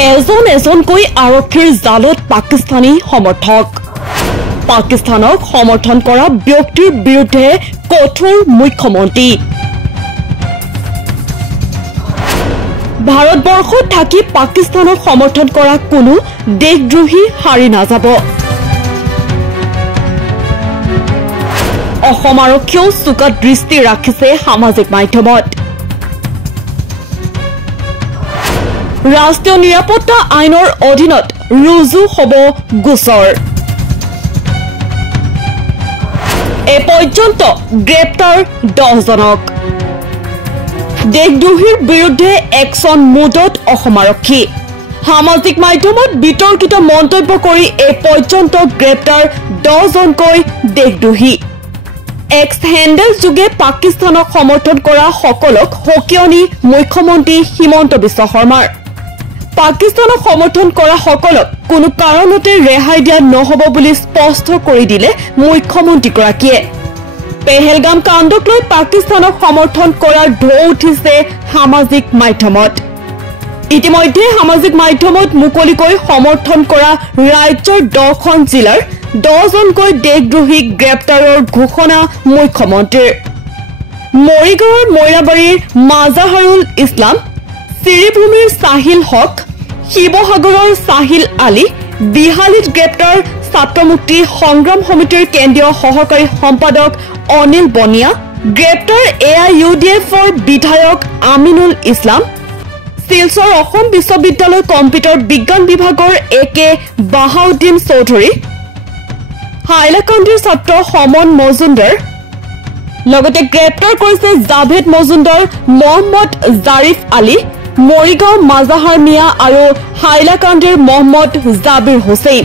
এজনকৈ আৰক্ষীৰ জালত পাকিস্তানী সমৰ্থক পাকিস্তানক সমৰ্থন কৰা ব্যক্তিৰ বিৰুদ্ধে কঠোৰ মুখ্যমন্ত্ৰী ভাৰতবৰ্ষত থাকি পাকিস্তানক সমৰ্থন কৰা কোনো দেশদ্ৰোহী হাৰি নাযাব অসম আৰক্ষীও চোকা দৃষ্টি ৰাখিছে সামাজিক মাধ্যমত ৰাষ্ট্ৰীয় নিৰাপত্তা আইনৰ অধীনত ৰুজু হ'ব গোচৰ এ পৰ্যন্ত গ্ৰেপ্তাৰ 10 জনক দেশদ্ৰোহীৰ বিৰুদ্ধে একশন মুডত অসম আৰক্ষী সামাজিক মাধ্যমত বিতৰ্কিত মন্তব্য কৰি এ পৰ্যন্ত গ্ৰেপ্তাৰ 10 জনকৈ দেশদ্ৰোহী এক্স হেণ্ডেল যোগে পাকিস্তানক সমৰ্থন কৰা সকলক হকিয়নি মুখ্যমন্ত্ৰী হিমন্ত বিশ্ব শৰ্মাৰ পাকিস্তানক সমৰ্থন কৰা সকলক কোনো কাৰণতে ৰেহাই দিয়া নহব বুলি স্পষ্ট কৰি দিলে মুখ্যমন্ত্ৰীগৰাকীয়ে পেহেলগাম কাণ্ডক লৈ পাকিস্তানক সমৰ্থন কৰাৰ ঢৌ উঠিছে সামাজিক মাধ্যমত ইতিমধ্যে সামাজিক মাধ্যমত মুকলিকৈ সমৰ্থন কৰা ৰাজ্যৰ 10খন জিলাৰ 10 জনকৈ দেশদ্ৰোহীক গ্ৰেপ্তাৰৰ ঘোষণা মুখ্যমন্ত্ৰীৰ মৰিগাঁৱৰ মৈৰাবাৰীৰ মাজাহাৰুল ইছলাম শ্ৰীভূমিৰ সাহিল হক শিৱসাগৰৰ সাহিল আলী বিহালীত গ্ৰেপ্তাৰ ছাত্ৰমুক্তি সংগ্ৰাম সমিতিৰ কেন্দ্ৰীয় সহকাৰী সম্পাদক অনিল বনিয়া গ্ৰেপ্তাৰ AIUDFৰ বিধায়ক আমিনুল ইছলাম শিলচৰ অসম বিশ্ববিদ্যালয় কম্পিউটাৰ বিজ্ঞান বিভাগৰ AK বাহাউদ্দিন চৌধুৰী হাইলাকান্দিৰ ছাত্ৰ সমন মজুমদাৰ লগতে গ্ৰেপ্তাৰ কৰিছে জাভেদ মজুমদাৰ মোহাম্মদ জাৰিফ আলী মৰিগাঁও মাজাহাৰ মিয়া আৰু হাইলাকান্দিৰ মোহাম্মদ জাবিৰ হুছেইন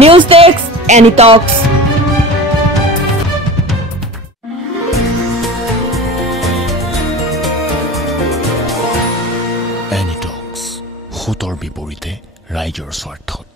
নিউজ ডেস্ক এনিটক্স এনিটক্স হুতৰ বিপৰীতে ৰাইজৰ স্বাৰ্থত